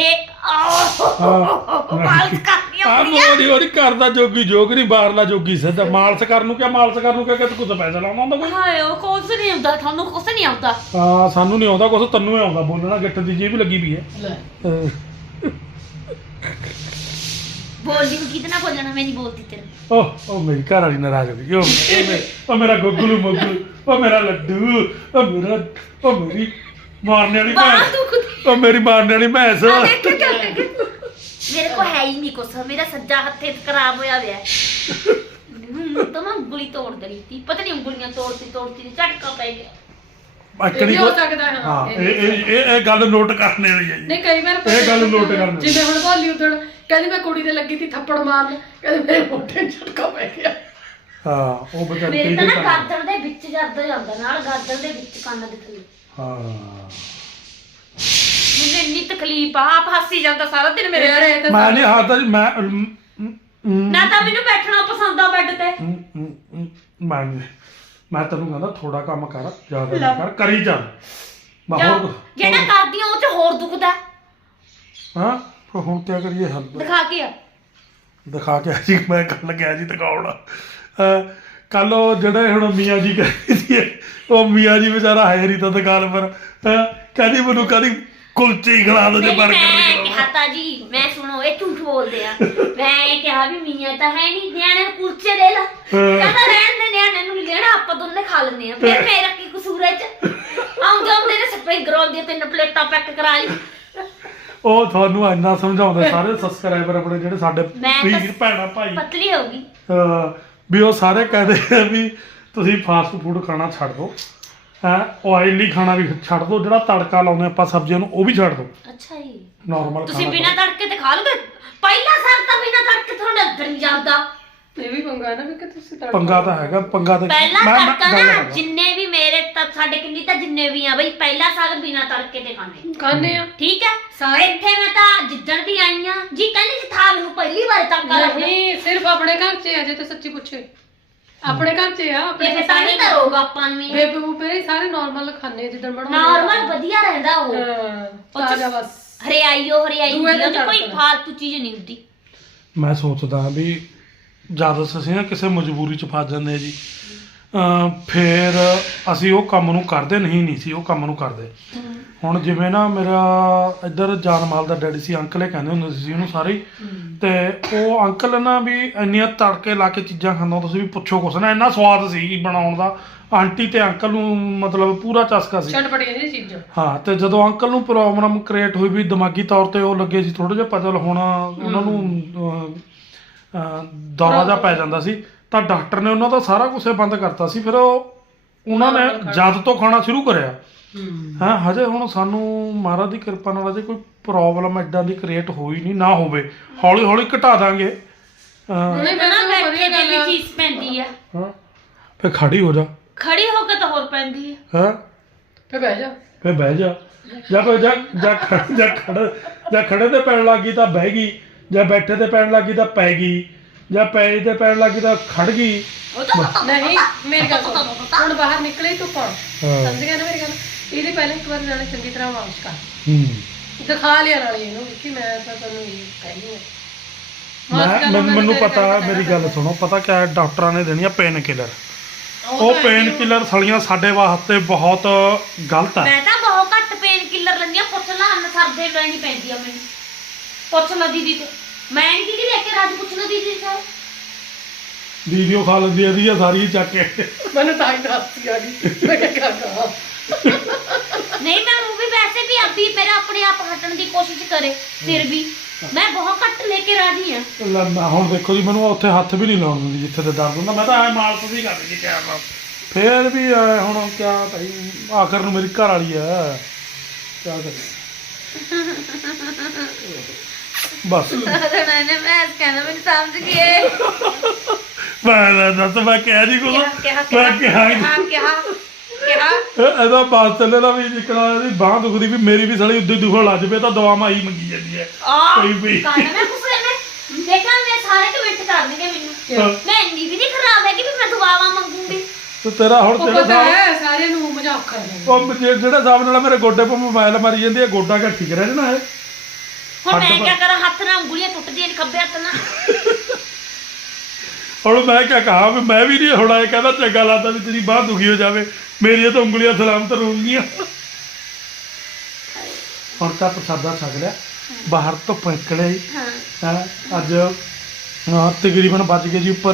Speaker 3: ਆਹ ਮਾਲਸ ਕਰਨੀ
Speaker 1: ਆ
Speaker 3: ਆ
Speaker 1: ਮੋੜੀ ਮੋੜੀ ਕਰਦਾ ਜੋਗੀ ਜੋਗ ਨਹੀਂ ਬਾਹਰਲਾ ਜੋਗੀ ਸਿੱਧਾ ਮਾਲਸ ਕਰਨ ਨੂੰ ਕਿਆ ਮਾਲਸ ਕਰਨ ਨੂੰ ਕਿਆ ਕਿ ਕੁਝ ਪੈਸਾ ਲਾਉਣਾ ਹੁੰਦਾ ਕੋਈ
Speaker 3: ਹਾਏ ਉਹ ਕੁਛ ਨਹੀਂ ਹੁੰਦਾ ਤੁਹਾਨੂੰ ਕੁਛ ਨਹੀਂ ਆਉਂਦਾ
Speaker 1: ਹਾਂ ਸਾਨੂੰ ਨਹੀਂ ਆਉਂਦਾ ਕੁਝ ਤੈਨੂੰ ਹੀ ਆਉਂਦਾ ਬੋਲਣਾ ਗਿੱਟ ਦੀ ਜੀਭ ਲੱਗੀ ਵੀ ਹੈ
Speaker 2: ਲੈ
Speaker 1: ਅਹ,
Speaker 3: ਬੋਲਦੀ ਨੂੰ ਕਿਤਨਾ ਬੋਲਣਾ ਮੈਂ ਨਹੀਂ ਬੋਲਦੀ ਤੇਰੇ
Speaker 1: ਉਹ ਉਹ ਮੇਰੀ ਘਰ ਵਾਲੀ ਨਾਰਾਜ਼ ਹੋ ਗਈ ਉਹ ਉਹ ਮੇ- ਉਹ ਮੇਰਾ ਗੁੱਗਲੂ ਮੁੱਗਲੂ ਉਹ ਮੇਰਾ ਲੱਡੂ ਉਹ ਮੇਰਾ ਉਹ ਮੇਰੀ ਮਾਰਨੇ ਵਾਲੀ
Speaker 3: ਬਾਹ
Speaker 1: ਭੈਣ
Speaker 3: ਦੁਖਦੀ
Speaker 1: ਉਹ ਮੇਰੀ ਮਾਰਨੇ ਵਾਲੀ ਭੈਂਸ
Speaker 3: ਆ ਦੇਖ ਕੇ ਕਿਆ ਮੇਰੇ ਕੋ ਹੈ ਹੀ ਨਹੀਂ ਕੁਛ ਮੇਰਾ ਸੱਜਾ ਹੱਥੇ ਖਰਾਬ ਹੋਇਆ ਹੋਇਆ ਹੈ ਤਾਂ ਮੈਂ ਉਂਗਲੀ ਤੋੜ ਦਈ ਤੀ ਪਤਾ ਨਹੀਂ ਉਂਗਲੀਆਂ ਤੋੜਤੀ ਤੋੜਤੀ ਝਟਕਾ ਪੈ ਗਿਆ
Speaker 2: ਇਹ
Speaker 1: ਅਕੜੀ
Speaker 2: ਵੀ ਹੋ ਸਕਦਾ ਹੈ
Speaker 1: ਹਾਂ ਇਹ ਇਹ ਇਹ ਇਹ ਗੱਲ ਨੋਟ ਕਰਨੇ ਵਾਲੀ ਹੈ ਜੀ
Speaker 2: ਨਹੀਂ ਕਈ ਵਾਰ
Speaker 1: ਇਹ ਗੱਲ note ਕਰਨੀ।
Speaker 2: ਜਿਵੇਂ ਹੁਣ ਬੋਲੀ ਉਦਣ ਕਹਿੰਦੀ ਮੈਂ ਕੁੜੀ ਦੇ ਲੱਗੀ ਸੀ ਥੱਪੜ ਮਾਰਨ ਕਹਿੰਦੀ ਮੇਰੇ ਮੋਢੇ ਨੂੰ ਝਟਕਾ ਪੈ ਗਿਆ
Speaker 1: ਹਾਂ ਉਹ ਬਚਾਰੀ
Speaker 3: ਮੇਰੇ
Speaker 1: ਕਈ
Speaker 3: ਤਾਂ ਨਾ
Speaker 1: ਕਈ
Speaker 3: ਗਾਦਰ ਦੇ ਵਿੱਚ ਜਰਦਾ ਜਾਂਦਾ ਨਾਲ ਗਾਦਰ ਦੇ ਵਿੱਚ ਕੰਨ ਦੇ ਥੱਲੇ
Speaker 1: ਹਾਂ
Speaker 3: ਮੈਨੂੰ ਇੰਨੀ ਤਕਲੀਫ ਆ ਆਪ ਹੱਸੀ ਜਾਂਦਾ ਸਾਰਾ ਦਿਨ ਮੇਰੇ
Speaker 2: ਯਾਰ ਇਹ ਤਾਂ
Speaker 1: ਮੈਂ ਨਹੀਂ ਹਾਰਦਾ ਜੀ ਮੈਂ ਅਮ, ਅਮ, ਅਮ,
Speaker 3: ਨਾ ਤਾਂ ਮੈਨੂੰ ਬੈਠਣਾ ਪਸੰਦ ਆ ਬੈੱਡ ਤੇ
Speaker 1: ਅਮ, ਅਮ, ਅਮ, ਮੈਂ ਨਹੀਂ- ਮੈਂ ਤੈਨੂੰ ਕਹਿੰਦਾ ਥੋੜਾ ਕੰਮ ਕਰ ਜ਼ਿਆਦਾ ਨਾ ਕਰ ਕਰੀ ਚੱਲ ਮੈਂ
Speaker 3: ਜਾਂ
Speaker 1: ਹੋਰ
Speaker 3: ਜਿਹੜਾ ਕਰਦੀ ਆ ਉਹ ਚ ਹੋਰ ਦੁਖਦਾ
Speaker 1: ਹਾਂ ਫਿਰ ਹੁਣ ਕੀ ਕਰੀਏ ਹੱਲ
Speaker 3: ਦਿਖਾ ਕੇ ਆ
Speaker 1: ਦਿਖਾ ਕੇ ਜੀ ਮੈਂ ਕੱਲ ਗਿਆ ਜੀ ਦਿਖਾਉਣ ਕੱਲ ਉਹ ਜਿਹੜੇ ਹੁਣ ਮੀਆਂ ਜੀ ਕਹਿੰਦੇ ਸੀ ਉਹ ਮੀਆਂ ਜੀ ਵਿਚਾਰਾ ਹੈ ਨਹੀਂ ਤਾਂ ਦੁਕਾਨ ਪਰ ਹੈਂ, ਕਹਿੰਦੀ ਮੈਨੂੰ ਕਹਿੰਦੀ ਕੁਲਚੇ ਖਿਲਾ ਦੋ ਜੇ
Speaker 3: ਨਹੀਂ,
Speaker 1: ਬਰਗਰ
Speaker 3: ਮੈਂ
Speaker 1: ਖਿਲਾ
Speaker 3: ਕਿਹਾ ਤਾ ਜੀ ਮੈਂ ਸੁਣੋ ਇਹ ਝੂਠ ਬੋਲਦੇ ਆ ਮੈਂ ਇਹ ਕਿਹਾ ਵੀ ਮੀਆਂ ਤਾਂ ਹੈ ਨਹੀਂ ਨਿਆਣੇ ਨੂੰ ਕੁਲਚੇ ਦੇ ਲਾ ਕਹਿੰਦਾ ਰਹਿਣ ਦੇ ਨਿਆਣੇ ਨੂੰ ਲੈਣਾ ਆਪਾਂ ਦੋਨੇ ਖਾ ਲੈਂਦੇ ਆ ਫਿਰ ਮੇਰਾ ਕੀ ਕਸੂਰ ਹੈ ਚ ਆਉਂਦੇ ਆਉਂਦੇ ਨੇ ਸਪਰੇ ਗਰਾਉਂਡ ਦੀਆਂ ਤਿੰਨ ਪਲੇਟਾਂ ਪੈਕ ਕਰਾ ਲਈ
Speaker 1: ਉਹ ਤੁਹਾਨੂੰ ਇੰਨਾ ਸਮਝਾਉਂਦੇ ਸਾਰੇ ਸਬਸਕ੍ਰਾਈਬਰ ਆਪਣੇ ਜਿਹੜੇ ਸਾਡੇ
Speaker 3: ਮੈਂ ਤਾਂ
Speaker 1: ਵੀਰ ਭੈਣਾ ਭਾਈ
Speaker 3: ਪਤਲੀ ਹੋ ਗਈ
Speaker 1: ਅਹ ਵੀ ਉਹ ਸਾਰੇ ਕਹਿੰਦੇ ਆ ਵੀ ਤੁਸੀਂ ਫਾਸਟ ਫੂਡ ਖਾਣਾ ਛੱਡ ਦਿਓ ਹੈ ਆਇਲੀ ਖਾਣਾ ਵੀ ਛੱਡ ਦਿਓ ਜਿਹੜਾ ਤੜਕਾ ਲਾਉਂਦੇ ਆਪਾਂ ਸਬਜ਼ੀਆਂ ਨੂੰ ਉਹ ਵੀ ਛੱਡ ਦਿਓ
Speaker 3: ਅੱਛਾ ਜੀ
Speaker 1: ਨਾਰਮਲ
Speaker 3: ਤੁਸੀਂ
Speaker 1: ਖਾਣਾ
Speaker 3: ਬਿਨਾਂ ਤੜਕੇ ਤੇ ਖਾ ਲਓਗੇ ਪਹਿਲਾ ਸਾਲ ਤਾਂ ਬਿਨਾਂ ਤੜਕੇ ਤੁਹਾਡਾ ਅੰਦਰ ਨਹੀਂ ਜਾਂਦਾ
Speaker 2: ਇਹ ਵੀ ਪੰਗਾ ਨਾ ਵੀ ਕਿ ਤੁਸੀਂ ਤੜਕਾ
Speaker 1: ਪੰਗਾ ਤਾਂ ਹੈਗਾ ਪੰਗਾ ਤੇ
Speaker 3: ਪਹਿਲਾ
Speaker 1: ਮੈਂ- ਮੈਂ
Speaker 3: ਤੜਕਾ
Speaker 1: ਗੱਲ
Speaker 3: ਨਾ
Speaker 1: ਕਰਦਾ।
Speaker 3: ਜਿੰਨੇ ਵੀ ਮੇਰੇ ਤਾਂ ਸਾਡੇ ਕਿੰਨੀ ਤਾਂ ਜਿੰਨੇ ਵੀ ਆ ਬਈ ਪਹਿਲਾ ਸਾਲ ਬਿਨਾਂ ਤੜਕੇ ਤੇ ਖਾਣੇ
Speaker 2: ਖਾਣੇ ਆ
Speaker 3: ਠੀਕ ਹੈ ਸਾਰੇ ਇੱਥੇ ਮੈਂ ਤਾਂ ਜਿੱਦਣ ਦੀ ਆਈ ਆ ਜੀ ਕਹਿੰਦੀ ਸੀ ਥਾਲ ਨੂੰ ਪਹਿਲੀ ਵਾਰ ਤੜਕਾ ਲੱਗਦਾ
Speaker 2: ਨਹੀਂ ਸਿਰਫ ਆਪਣੇ ਘਰ 'ਚ ਹੈ ਜੇ ਤੇ ਸੱਚੀ ਪੁੱਛੇ ਆਪਣੇ ਘਰ 'ਚ ਆ
Speaker 3: ਤੇ
Speaker 2: ਆਪਣੇ
Speaker 3: ਫਿਰ ਤਾਂ ਨਹੀਂ ਕਰੋਗਾ ਆਪਾਂ ਨੂੰ ਵੀ।
Speaker 2: ਬੇਬੇ ਬੂਬੇ ਸਾਰੇ ਨਾਰਮਲ ਖਾਣੇ ਜਿੱਦਣ ਬਣਾਉਂਦੇ
Speaker 3: ਨਾਰਮਲ ਵਧੀਆ ਰਹਿੰਦਾ ਉਹ
Speaker 2: ਹਾਂ ਤਾਜ਼ਾ ਬਸ
Speaker 3: ਹਰਿਆਈਓ ਹਰਿਆਈ
Speaker 2: ਦੂਏ
Speaker 3: ਹੁੰਦੀ ਆ,
Speaker 2: ਦਿਨ
Speaker 3: ਉਹਦੀ ਕੋਈ
Speaker 2: ਤੜਕਾ।
Speaker 3: ਫਾਲਤੂ ਚੀਜ਼ ਨਹੀਂ ਹੁੰਦੀ
Speaker 1: ਮੈਂ ਸੋਚਦਾ ਵੀ ਜਦ ਅਸੀਂ ਨਾ ਕਿਸੇ ਮਜਬੂਰੀ ਚ ਫਸ ਜਾਂਦੇ ਆ ਜੀ ਅਮ ਫਿਰ ਅਸੀਂ ਉਹ ਕੰਮ ਨੂੰ ਕਰਦੇ ਨਹੀਂ ਨਹੀਂ ਸੀ ਉਹ ਕੰਮ ਨੂੰ ਕਰਦੇ ਹੁਣ ਜਿਵੇਂ ਨਾ ਮੇਰਾ ਇੱਧਰ ਜਾਨਮਾਲ ਦਾ ਡੈਡੀ ਸੀ ਅੰਕਲ ਇਹ ਕਹਿੰਦੇ ਹੁੰਦੇ ਸੀ ਉਹਨੂੰ ਸਾਰੇ ਹੀ। ਤੇ ਉਹ ਅੰਕਲ ਨਾ ਵੀ ਇੰਨੀਆਂ ਤੜਕੇ ਲਾ ਕੇ ਚੀਜ਼ਾਂ ਖਾਂਦਾ ਤੁਸੀਂ ਵੀ ਪੁੱਛੋ ਕੁਛ ਨਾ ਇੰਨਾ ਸਵਾਦ ਸੀ ਬਣਾਉਣ ਦਾ ਆਂਟੀ ਤੇ ਅੰਕਲ ਨੂੰ ਮਤਲਬ ਪੂਰਾ ਚਸਕਾ ਸੀ
Speaker 2: ਛਟਪਟੀਆਂ ਜੀ ਚੀਜ਼ਾਂ
Speaker 1: ਹਾਂ ਤੇ ਜਦੋਂ ਅੰਕਲ ਨੂੰ ਪ੍ਰੋਬਲਮ ਕ੍ਰੀਏਟ ਹੋਈ ਵੀ ਦਿਮਾਗੀ ਤੌਰ ਤੇ ਉਹ ਲੱਗੇ ਸੀ ਥੋੜਾ ਜਿਹਾ ਪਜਲ ਹੋਣਾ ਉਹਨਾਂ ਨੂੰ ਅਹ, ਅਹ, ਦੌਰਾ ਜਿਹਾ ਪੈ ਜਾਂਦਾ ਸੀ ਤਾਂ ਡਾਕਟਰ ਨੇ ਉਹਨਾਂ ਦਾ ਸਾਰਾ ਕੁਝ ਬੰਦ ਕਰਤਾ ਸੀ ਫਿਰ ਉਹ ਉਹਨਾਂ ਨੇ ਜਦ ਤੋਂ ਖਾਣਾ ਸ਼ੁਰੂ ਕਰਿਆ ਹਾਂ ਹਜੇ ਹੁਣ ਸਾਨੂੰ ਮਹਾਰਾਜ ਦੀ ਕਿਰਪਾ ਨਾਲ ਅਜੇ ਕੋਈ ਪ੍ਰੋਬਲਮ ਐਡਾਂ ਦੀ ਕ੍ਰੀਏਟ ਹੋਈ ਨਹੀਂ ਨਾ ਹੋਵੇ ਹੌਲੀ ਹੌਲੀ ਘਟਾ ਦਾਂਗੇ ਅਹ,
Speaker 2: ਨਹੀਂ
Speaker 3: ਨਾ
Speaker 2: ਮੈਂ
Speaker 3: ਬੈਠੇ
Speaker 2: ਵਧੀਆ
Speaker 3: ਦੇ
Speaker 2: ਗੱਲ
Speaker 3: ਵੀ
Speaker 2: ਆ
Speaker 3: ਚੀਜ਼ ਪੈਂਦੀ ਆ
Speaker 1: ਹਾਂ ਫਿਰ ਖੜੀ ਹੋ ਜਾ
Speaker 3: ਖੜੀ ਹੋ ਕੇ ਤਾਂ ਹੋਰ ਪੈਂਦੀ ਆ
Speaker 1: ਹਾਂ
Speaker 2: ਫੇ ਬਹਿ ਜਾ
Speaker 1: ਫਿਰ ਬਹਿ ਜਾ ਜਾਂ ਕੋਈ ਜਾਂ ਜਾਂ ਖੜ- ਜਾਂ ਖੜ ਜਾਂ ਖੜੇ ਤੇ ਪੈਣ ਲੱਗੀ ਤਾਂ ਬਹਿ ਗਈ, ਜਾਂ ਬੈਠੇ ਤੇ ਪੈਣ ਲੱਗੀ ਤਾਂ ਪੈ ਗਈ, ਜਾਂ ਪੈ ਤੇ ਪੈਣ ਲੱਗੀ ਤਾਂ ਖੜ ਗਈ।
Speaker 2: ਨਹੀਂ ਮੇਰੀ ਗੱਲ ਸੁਣ, ਹੁਣ ਬਾਹਰ ਨਿਕਲੇ ਤੂੰ ਕੌਣ
Speaker 1: ਹਾਂ।
Speaker 2: ਸਮਝ ਗਿਆ ਨਾ ਮੇਰੀ ਗੱਲ। ਇਹਦੇ ਪਹਿਲਾਂ ਇੱਕ ਵਾਰ ਨਾਲੇ ਚੰਗੀ ਤਰ੍ਹਾਂ ਵਾਸ਼ ਕਰ
Speaker 1: ਹੂੰ
Speaker 2: ਦਿਖਾ ਲਿਆ ਨਾਲੇ ਇਹਨੂੰ ਕਿ ਮੈਂ ਤਾਂ ਤੈਨੂੰ ਇਹ ਕਹਿੰਦੀ ਹਾਂ
Speaker 1: ਮੈਂ
Speaker 2: ਮਾਸਕ
Speaker 1: ਮੈਨੂੰ- ਮੈਨੂੰ
Speaker 2: ਤੇਰੇ
Speaker 1: ਪਤਾ
Speaker 2: ਕਰਕੇ
Speaker 1: ਮੇਰੀ ਗੱਲ ਸੁਣੋ, ਪਤਾ ਕਿਆ ਹੈ, ਡਾਕਟਰਾਂ ਨੇ ਦੇਣੀ ਆ ਪੇਨ ਕਿਲਰ।
Speaker 2: ਉਹ
Speaker 1: ਉਹ
Speaker 2: ਤਾਂ
Speaker 1: ਪੇਨ
Speaker 2: ਹੈ।
Speaker 1: ਕਿਲਰ ਸਲੀਆਂ ਸਾਡੇ ਵਾਸਤੇ ਬਹੁਤ ਗਲਤ ਹੈ।
Speaker 3: ਮੈਂ ਤਾਂ ਬਹੁਤ ਘੱਟ ਪੇਨ ਕਿਲਰ ਲੈਂਦੀ ਆ, ਪੁੱਛ ਲਾ ਅੰਨ ਸਰਦੇ ਲੈਣੀ ਪੈਂਦੀ ਆ ਮੈਨੂੰ। ਪੁੱਛ ਲਾ ਦੀਦੀ ਤੇ, ਮੈਂ ਨਹੀਂ ਦੀਦੀ ਲੈ ਕੇ ਰਾਜ, ਪੁੱਛ ਲਾ ਦੀਦੀ ਸਾਹਿਬ।
Speaker 1: ਵੀਡੀਓ ਖਾ ਲੈਂਦੀ ਆ ਇਹਦੀ ਸਾਰੀ ਚੱਕ ਕੇ।
Speaker 2: ਮੈਨੂੰ ਤਾਂ ਹੀ ਦੱਸੀ ਆ ਗਈ ਮੈਂ ਕਿਹਾ ਕਹਾਂ
Speaker 3: ਨਹੀਂ ਮੈਂ ਉਹ ਵੀ ਵੈਸੇ ਵੀ ਅਭੀ ਮੇਰਾ ਆਪਣੇ ਆਪ ਹਟਣ ਦੀ ਕੋਸ਼ਿਸ਼ ਕਰੇ, ਫਿਰ ਵੀ ਮੈਂ ਬਹੁਤ ਘੱਟ ਲੈ ਕੇ ਰਾਜੀ ਆ।
Speaker 1: ਲੈ ਮੈਂ ਹੁਣ ਦੇਖੋ ਜੀ, ਮੈਨੂੰ ਉੱਥੇ ਹੱਥ ਵੀ ਨਹੀਂ ਲਾਉਣ ਦਿੰਦੀ ਜਿੱਥੇ ਤੇ ਦਰਦ ਹੁੰਦਾ। ਮੈਂ ਤਾਂ ਐ ਮਾਲਸ ਵੀ ਕਰਦੀ ਜੀ ਟਾਈਮ ਨਾਲ। ਫੇਰ ਵੀ ਐ ਹੁਣ ਕਿਆ ਭਾਈ, ਆਖਰ ਨੂੰ ਮੇਰੀ ਘਰ ਵਾਲੀ ਆ, ਕਿਆ ਕਰੇ ਬਸ।
Speaker 3: ਉਹਨੇ ਮੈਂ ਕਹਿੰਦਾ ਮੈਨੂੰ ਸਮਝ ਗਏ।
Speaker 1: ਮੈਂ ਦੱਸ ਮੈਂ ਕਿਹਾ ਜੀ ਕੁਝ,
Speaker 3: ਕਿਹਾ
Speaker 1: ਮੈਂ ਕਿਹਾ ਜੀ।
Speaker 3: ਕਿਹਾ ਕਿਹਾ ਕਿਹਾ
Speaker 1: ਇਹ- ਇਹਦਾ ਬਾਤ ਚੱਲੇ ਦਾ ਵੀ ਨਿਕਲਾ, ਇਹਦੀ ਬਾਂਹ ਦੁਖਦੀ ਵੀ, ਮੇਰੀ ਵੀ ਸੜੀ ਉੱਦੀ ਦੁਖਣ ਲੱਜ ਪਏ ਤਾਂ ਦਵਾਵਾਂ ਹੀ ਮੰਗੀ ਜਾਂਦੀ ਹੈ
Speaker 3: ਆ
Speaker 1: ਕੋਈ ਵੀ।
Speaker 3: ਕਹਿੰਦਾ ਮੈਂ ਕੁਛ ਮੈਂ ਦੇਖਾਂ, ਮੈਂ ਸਾਰੇ ਕਮੈਂਟ ਕਰ ਦੇਣਗੇ ਮੈਨੂੰ, ਮੈਂ ਇੰਨੀ ਵੀ ਨਹੀਂ ਖਰਾਬ ਹੈ ਕਿ ਵੀ ਮੈਂ ਦੁਆਵਾਂ ਮੰਗੂੰਗੀ।
Speaker 1: ਤੇ ਤੇਰਾ ਹੁਣ
Speaker 2: ਉਹ
Speaker 1: ਤੇਰੇ
Speaker 2: ਪਤਾ
Speaker 1: ਸਾਹ
Speaker 2: ਹੈ ਸਾਰਿਆਂ ਨੂੰ ਮਜ਼ਾਕ ਕਰ ਰਹੇ
Speaker 1: ਉਹ ਜੇ- ਜਿਹੜੇ ਹਿਸਾਬ ਨਾਲ ਮੇਰੇ ਗੋਡੇ 'ਤੇ ਮੋਬਾਈਲ ਮਾਰੀ ਜਾਂਦੀ ਹੈ, ਗੋਡਾ ਕਿਆ ਠੀਕ ਰਹਿ ਜਾਣਾ ਹੈ।
Speaker 3: ਹੁਣ ਮੈਂ
Speaker 1: ਹੱਡ
Speaker 3: ਕੀ ਕਰਾਂ, ਹੱਥ ਨਾਲ ਉਂਗਲੀਆਂ ਟੁੱਟਦੀਆਂ ਨੇ ਖੱਬੇ ਹੱਥ ਨਾਲ।
Speaker 1: ਹੁਣ ਮੈਂ ਕਿਆ ਕਹਾਂ ਵੀ ਮੈਂ ਵੀ ਨਹੀਂ ਹੁਣ ਇਹ ਕਹਿੰਦਾ ਚੰਗਾ ਲੱਗਦਾ ਵੀ ਤੇਰੀ ਬਾਂਹ ਦੁਖੀ ਹੋ ਜਾਵੇ, ਮੇਰੀਆਂ ਤਾਂ ਉਂਗਲੀਆਂ ਸਲਾਮਤ ਰਹੂੰਗੀਆਂ। ਹੁਣ ਤਾਂ ਪ੍ਰਸਾਦਾ ਛਕ ਲਿਆ, ਬਾਹਰ ਧੁੱਪ ਨਿਕਲਿਆ ਜੀ।
Speaker 3: ਹਾਂ
Speaker 1: ਹੈਂ, ਅੱਜ ਹਾਂ, ਤਕਰੀਬਨ ਵੱਜ ਗਏ ਜੀ ਉੱਪਰ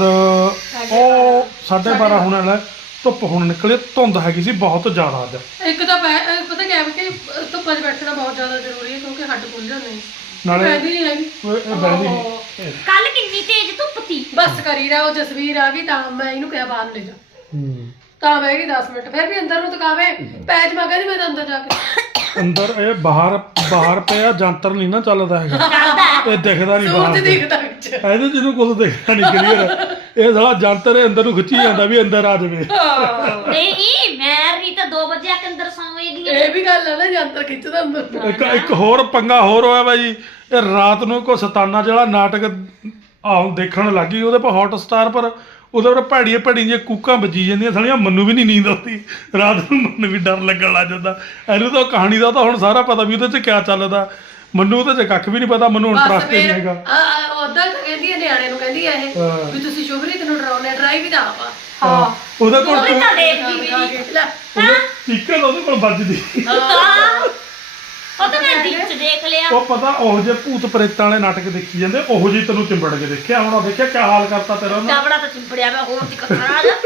Speaker 1: ਉਹ ਸਾਢੇ ਬਾਰਾਂ ਹੋਣ ਵਾਲਾ। ਧੁੱਪ ਹੁਣ ਨਿਕਲੇ, ਧੁੰਦ ਹੈਗੀ ਸੀ ਬਹੁਤ ਜ਼ਿਆਦਾ ਅੱਜ।
Speaker 2: ਇੱਕ ਤਾਂ ਪੈ- ਅਹ ਪਤਾ ਕਿਆ ਹੈ ਕਿ ਧੁੱਪਾਂ 'ਚ ਬੈਠਣਾ ਬਹੁਤ ਜ਼ਿਆਦਾ ਜ਼ਰੂਰੀ ਹੈ ਕਿਉਂਕਿ ਹੱਡ ਖੁੱਲ ਜਾਂਦੇ ਨੇ।
Speaker 1: ਨਾਲੇ
Speaker 2: ਪੈਂਦੀ ਨਹੀਂ ਹੈਗੀ
Speaker 1: ਇਹ- ਇਹ ਬਹਿੰਦੀ ਨਹੀਂ।
Speaker 3: ਕੱਲ ਕਿੰਨੀ ਤੇਜ਼ ਧੁੱਪ ਸੀ।
Speaker 2: ਬਸ ਕਰੀ ਰਿਹਾ। ਉਹ ਜਸਵੀਰ ਆ ਗਈ ਤਾਂ ਮੈਂ ਇਹਨੂੰ ਕਿਹਾ ਬਾਹਰ ਨੂੰ ਲੈ ਜਾ,
Speaker 1: ਹੂੰ।
Speaker 2: ਤਾਂ ਬਹਿ ਗਈ ਦਸ ਮਿੰਟ, ਫਿਰ ਵੀ ਅੰਦਰ ਨੂੰ ਤਕਾਵੇ ਪੈਜ ਮਾ ਕਹਿੰਦੀ ਮੈਂ ਤਾਂ ਅੰਦਰ ਜਾ ਕੇ
Speaker 1: ਅੰਦਰ ਇਹ ਬਾਹਰ ਬਾਹਰ ਪਿਆ ਜੰਤਰ ਨਹੀਂ ਨਾ ਚੱਲਦਾ ਹੈਗਾ,
Speaker 3: ਚੱਲਦਾ
Speaker 1: ਇਹ ਦਿਖਦਾ ਨਹੀਂ
Speaker 2: ਸੂਰਜ
Speaker 1: ਬਾਹਰ ਤੋਂ।
Speaker 2: ਦਿਖਦਾ ਵਿੱਚ।
Speaker 1: ਇਹਦੇ ਜਿਹਨੂੰ ਕੁਝ ਦਿਖਦਾ ਨਹੀਂ ਕਲੀਅਰ, ਇਹ ਸਾਲਾ ਜੰਤਰ ਇਹ ਅੰਦਰ ਨੂੰ ਖਿੱਚੀ ਜਾਂਦਾ ਵੀ ਅੰਦਰ ਆ ਜਾਵੇ।
Speaker 3: ਨਹੀਂ ਮੈਂ ਰੀ ਤਾਂ ਦੋ ਵਜੇ ਆ ਕੇ ਅੰਦਰ ਸੌਂਏਗੀ।
Speaker 2: ਇਹ ਵੀ ਗੱਲ ਹੈ ਨਾ ਜੰਤਰ ਖਿੱਚਦਾ ਅੰਦਰ।
Speaker 1: ਇੱਕ ਇੱਕ ਹੋਰ ਪੰਗਾ ਹੋਰ ਹੋਇਆ ਵਾ ਜੀ, ਇਹ ਰਾਤ ਨੂੰ ਕੋਈ ਸਤਾਨਾ ਜਿਹੜਾ ਨਾਟਕ ਆਉਂ ਦੇਖਣ ਲੱਗੀ, ਉਹਦੇ ਪਰ ਹੌਟ ਸਟਾਰ ਪਰ ਉਹਦੇ ਪਰ ਭੈੜੀਆਂ ਭੈੜੀਆਂ ਜਿਹੀਆਂ ਕੂਕਾਂ ਵੱਜੀ ਜਾਂਦੀਆਂ ਸਾਲੀਆਂ। ਮੈਨੂੰ ਵੀ ਨਹੀਂ ਨੀਂਦ ਆਉਂਦੀ ਰਾਤ ਨੂੰ, ਮੈਨੂੰ ਵੀ ਡਰ ਲੱਗਣ ਲੱਗ ਜਾਂਦਾ। ਇਹਨੂੰ ਤਾਂ ਕਹਾਣੀ ਦਾ ਤਾਂ ਹੁਣ ਸਾਰਾ ਪਤਾ ਵੀ ਉਹਦੇ 'ਚ ਕਿਆ ਚੱਲਦਾ, ਮੈਨੂੰ ਉਹਦੇ 'ਚ ਕੱਖ ਵੀ ਨਹੀਂ ਪਤਾ, ਮੈਨੂੰ ਇੰਟਰਸਟ ਹੀ ਨਹੀਂ ਹੈਗਾ।
Speaker 2: ਉਦਾਂ ਤਾਂ ਕਹਿੰਦੀ ਹੈ ਨਿਆਣੇ ਨੂੰ, ਕਹਿੰਦੀ ਹੈ ਇਹ
Speaker 1: ਹਾਂ।
Speaker 2: ਵੀ ਤੁਸੀਂ ਸ਼ੁਭਰੀਤ ਨੂੰ ਡਰਾਉਣੇ, ਡਰਾਈ ਵੀ ਤਾਂ ਆਪ ਆ।
Speaker 1: ਹਾਂ, ਉਹਦੇ ਕੋਲ
Speaker 3: ਉਹ ਵੀ ਤਾਂ ਦੇਖਦੀ ਵੀ
Speaker 2: ਖਾ
Speaker 3: ਨਹੀਂ।
Speaker 2: ਕੇ ਲੈ।
Speaker 1: ਉਹਦੇ ਚੀਕਰ ਉਹਦੇ ਕੋਲ ਵੱਜਦੀ।
Speaker 3: ਹਾਂ ਉਹ ਤਾਂ ਮੈਂ ਦਿਨ ਚ ਦੇਖ ਲਿਆ।
Speaker 1: ਉਹ ਪਤਾ ਉਹ ਜੇ ਭੂਤ ਪ੍ਰੇਤਾਂ ਵਾਲੇ ਨਾਟਕ ਦੇਖੀ ਜਾਂਦੇ, ਉਹੋ ਜਿਹੀ ਤੈਨੂੰ ਚਿੰਬੜ ਕੇ ਦੇਖਿਆ ਹੁਣ। ਉਹ ਦੇਖਿਆ ਕਿਆ ਹਾਲ ਕਰਤਾ ਤੇਰਾ ਉਹਨਾਂ।
Speaker 3: ਚਾਵੜਾ ਤਾਂ ਚਿੰਬੜਿਆ ਮੈਂ ਹੋਰ ਦੀ ਕਥਾ ਜਾ।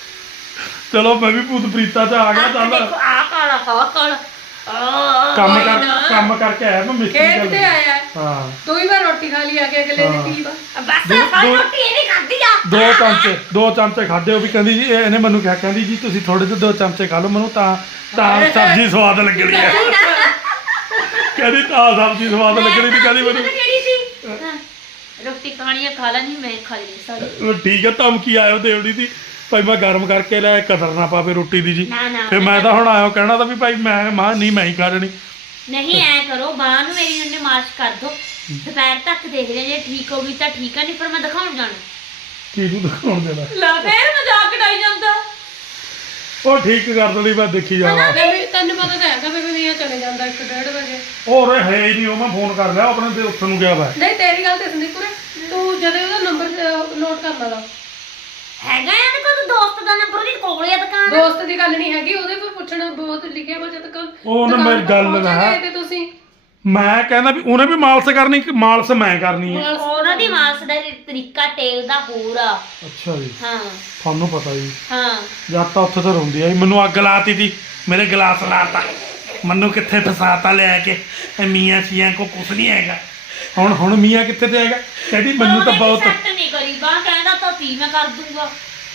Speaker 1: ਚਲੋ ਮੈਂ ਵੀ ਭੂਤ ਪ੍ਰੀਤਾ 'ਚ ਆ ਗਿਆ।
Speaker 3: ਆਹ
Speaker 1: ਚੱਲ
Speaker 3: ਦੇਖੋ ਆ ਕਾਲਾ ਹਾ ਕਾਲਾ ਆ
Speaker 1: ਕੰਮ
Speaker 2: ਕੋਈ
Speaker 1: ਕਰ
Speaker 2: ਨਾ।
Speaker 1: ਕੰਮ ਕਰਕੇ ਆਇਆ ਮੈਂ ਮਿਸਤਰੀ
Speaker 2: ਖੇਤ
Speaker 1: ਗੱਲ।
Speaker 2: ਤੇ ਆਇਆ ਹੈ।
Speaker 1: ਹਾਂ,
Speaker 2: ਦੋ ਹੀ ਵਾਰ ਰੋਟੀ ਖਾ ਲਈ ਆ ਕੇ ਅਗਲੇ ਨੇ
Speaker 1: ਹਾਂ।
Speaker 2: ਕੀ ਵਾ।
Speaker 3: ਬਸ
Speaker 1: ਦੋ-
Speaker 3: ਸਾਰੀ
Speaker 1: ਦੋ-
Speaker 3: ਰੋਟੀ ਇਹ ਨਹੀਂ ਖਾਦੀ ਆ।
Speaker 1: ਦੋ ਚਮਚੇ ਦੋ ਚਮਚੇ ਖਾਦੇ। ਉਹ ਵੀ ਕਹਿੰਦੀ ਜੀ, ਇਹ- ਇਹਨੇ ਮੈਨੂੰ ਕਿਹਾ, ਕਹਿੰਦੀ ਜੀ ਤੁਸੀਂ ਥੋੜੇ ਜਿਹੇ ਦੋ ਚਮਚੇ ਖਾ ਲਓ, ਮੈਨੂੰ ਤਾਂ ਤਾਂ ਸਬਜ਼ੀ ਸਵਾਦ ਲੱਗਣੀ ਹੈ। ਕਹਿੰਦੀ ਤਾਂ ਸਬਜ਼ੀ ਸਵਾਦ ਲੱਗਣੀ ਨਹੀਂ, ਕਹਿੰਦੀ ਮੈਨੂੰ।
Speaker 3: ਕਿਹੜੀ ਸੀ ਹਾਂ, ਰੋਟੀ ਖਾਣੀ ਆ ਖਾ ਲੈਣੀ, ਮੈਂ ਖਾ ਲਈ ਸਾਰੀ।
Speaker 1: ਉਹ ਠੀਕ ਹੈ, ਧਮਕੀ ਆਇਓ ਦੇਵੜੀ ਦੀ ਭਾਈ, ਮੈਂ ਗਰਮ ਕਰਕੇ ਲੈ, ਕਦਰ ਨਾ ਪਾਵੇ ਰੋਟੀ ਦੀ ਜੀ।
Speaker 3: ਨਾ ਨਾ
Speaker 1: ਫਿਰ ਮੈਂ ਤਾਂ ਹੁਣ ਆਇਓ ਕਹਿਣਾ ਤਾਂ ਵੀ ਭਾਈ ਮੈਂ ਮਾਂ ਨਹੀਂ ਮੈਂ ਹੀ ਖਾ ਲੈਣੀ।
Speaker 3: ਨਹੀਂ ਐ ਕਰੋ, ਬਾਹ ਨੂੰ ਮੇਰੀ ਉਹਨੇ ਮਾਰਚ ਕਰ ਦੋ, ਦੁਪਹਿਰ ਤੱਕ ਦੇਖ ਲੈ, ਜੇ ਠੀਕ ਹੋ ਗਈ ਤਾਂ ਠੀਕ ਆ, ਨਹੀਂ ਪਰ ਮੈਂ ਦਿਖਾਉਣ ਜਾਣਾ।
Speaker 1: ਕੀ ਨੂੰ ਦਿਖਾਉਣ ਦੇਣਾ?
Speaker 3: ਲਾ ਫੇਰ ਮਜ਼ਾਕ ਡਾਈ ਜਾਂਦਾ।
Speaker 1: ਉਹ ਠੀਕ ਕਰ ਦੇਣੀ, ਮੈਂ ਦੇਖੀ ਜਾਵਾਂ।
Speaker 2: ਬੇਬੀ ਤੈਨੂੰ ਪਤਾ ਤਾਂ ਹੈਗਾ ਬੇਬੀ ਵੀਆਂ ਚਲੇ ਜਾਂਦਾ ਇੱਕ ਡੇਢ ਵਜੇ।
Speaker 1: ਹੋਰ ਹੈ ਹੀ ਨਹੀਂ, ਉਹ ਮੈਂ ਫੋਨ ਕਰ ਲਿਆ ਆਪਣੇ ਤੇ, ਉੱਥੇ ਨੂੰ ਗਿਆ ਵਾ।
Speaker 2: ਨਹੀਂ ਤੇਰੀ ਗੱਲ ਤੇ ਸੰਦੀਪ ਕੁਰੇ, ਤੂੰ ਜਦੋਂ ਉਹਦਾ ਨੰਬਰ ਨੋਟ ਕਰ ਲਾ।
Speaker 3: ਹੈਗਾ ਆ ਤੇ ਕੋਈ ਦੋਸਤ ਦਾ ਨੰਬਰ ਉਹਦੀ ਕੋਲੇ ਆ ਦੁਕਾਨ।
Speaker 2: ਦੋਸਤ ਦੀ ਗੱਲ ਨਹੀਂ ਹੈਗੀ, ਉਹਦੇ ਕੋਲ ਪੁੱਛਣਾ ਬਹੁਤ ਲਿਖਿਆ ਵਾ ਜਦ ਤੱਕ
Speaker 1: ਉਹ ਨਾ ਮੇਰੀ ਗੱਲ ਨਾ।
Speaker 2: ਤੇ ਤੁਸੀਂ
Speaker 1: ਮੈਂ ਕਹਿੰਦਾ ਵੀ ਉਹਨੇ ਵੀ ਮਾਲਸ ਕਰਨੀ ਕਿ ਮਾਲਸ ਮੈਂ ਕਰਨੀ ਹੈ?
Speaker 3: ਉਹਨਾਂ ਦੀ ਮਾਲਸ ਦਾ ਤਰੀਕਾ ਤੇਲ ਦਾ ਹੋਰ ਆ।
Speaker 1: ਅੱਛਾ ਜੀ,
Speaker 3: ਹਾਂ
Speaker 1: ਤੁਹਾਨੂੰ ਪਤਾ ਜੀ।
Speaker 3: ਹਾਂ
Speaker 1: ਜਦ ਤਾਂ ਉੱਥੇ ਤਾਂ ਰੋਂਦੀ ਆਈ, ਮੈਨੂੰ ਅੱਗ ਲਾਤੀ ਤੀ, ਮੇਰੇ ਗਲਾਸ ਲਾਤਾ, ਮੈਨੂੰ ਕਿੱਥੇ ਫਸਾਤਾ ਲੈ ਕੇ। ਇਹ ਮੀਆਂ ਸ਼ੀਆਂ ਕੋ ਕੁਛ ਨਹੀਂ ਹੈਗਾ। ਹੁਣ ਹੁਣ ਮੀਆਂ ਕਿੱਥੇ ਤੇ ਹੈਗਾ? ਕਹਿੰਦੀ ਮੈਨੂੰ ਤਾਂ ਬਹੁਤ।
Speaker 3: ਸੈੱਟ ਨਹੀਂ ਕਰੀ ਬਾਹ, ਕਹਿੰਦਾ ਤਾਂ ਤੀ ਮੈਂ ਕਰ ਦੂੰਗਾ।